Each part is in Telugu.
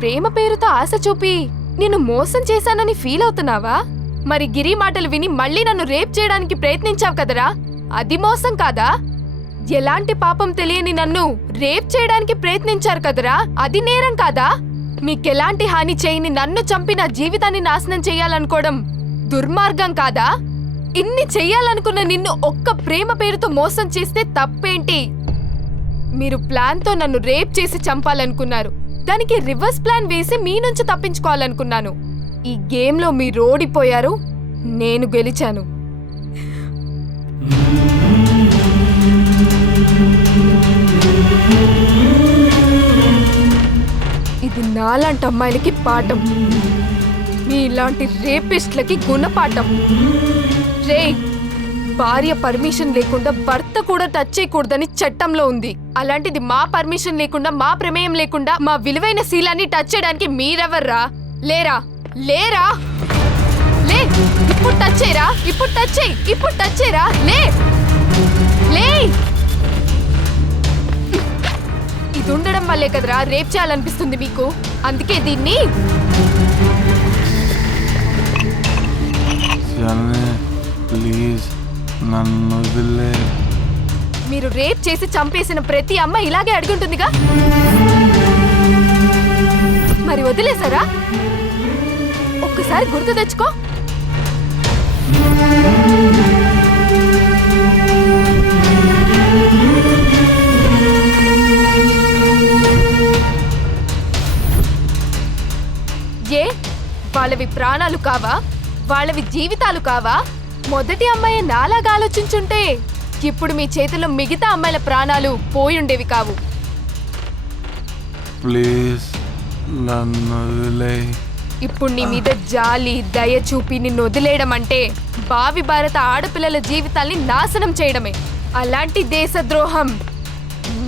ప్రేమ పేరుతో ఆశ చూపి నిన్ను మోసం చేశానని ఫీల్ అవుతున్నావా? మరి గిరి మాటలు విని మళ్ళీ నన్ను రేప్ చేయడానికి ప్రయత్నించావు కదరా, అది మోసం కాదా? ఎలాంటి పాపం తెలియని నన్ను రేప్ చేయడానికి ప్రయత్నించారు కదరా, అది నేరం కాదా? మీకెలాంటి హాని చేయని నన్ను చంపి నా జీవితాన్ని నాశనం చెయ్యాలనుకోవడం దుర్మార్గం కాదా? ఇన్ని చెయ్యాలనుకున్న నిన్ను ఒక్క ప్రేమ పేరుతో మోసం చేస్తే తప్పేంటి? మీరు ప్లాన్తో నన్ను రేప్ చేసి చంపాలనుకున్నారు, దానికి రివర్స్ ప్లాన్ వేసి మీ నుంచి తప్పించుకోవాలనుకున్నాను. ఈ గేమ్లో మీరు ఓడిపోయారు, నేను గెలిచాను. ఇది నాలాంటి అమ్మాయిలకి పాఠం, మీలాంటి రేపిస్ట్లకి గుణపాఠం. రే, భార్య పర్మిషన్ లేకుండా భర్త కూడా టచ్ చేయకూడదని చట్టంలో ఉంది. అలాంటిది మా పర్మిషన్ లేకుండా, మా ప్రమేయం లేకుండా మా విలువైన శీలాన్ని టచ్ చేయడానికి మీరెవర్రా? లేరా? లేరా? లే, ఇప్పుడు టచ్ చేయరా, ఇప్పుడు టచ్ చేయి, ఇప్పుడు టచ్ చేయరా, లే లే. ఇది ఉండడం వల్లే కదరా రేప్ చేయాలనిపిస్తుంది మీకు, అందుకే దీన్ని. ప్లీజ్ నన్ను వదిలే. మీరు రేప్ చేసి చంపేసిన ప్రతి అమ్మ ఇలాగే అడుగుంటుందిగా, మరి వదిలేసారా? ఒక్కసారి గుర్తు తెచ్చుకో. ఏ వాళ్ళవి ప్రాణాలు కావా? వాళ్ళవి జీవితాలు కావా? మొదటి అమ్మాయి నాలాగా ఆలోచించుంటే ఇప్పుడు మీ చేతిలో మిగతా అమ్మాయిల ప్రాణాలు పోయుండేవి కావు. ప్లీజ్ నన్ను వదిలే. ఇప్పుడు నీ మీద జాలి దయ చూపి నిన్ను వదిలేయడం అంటే భావి భారత ఆడపిల్లల జీవితాల్ని నాశనం చేయడమే. అలాంటి దేశద్రోహం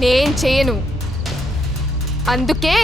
నేను చేయను. అందుకే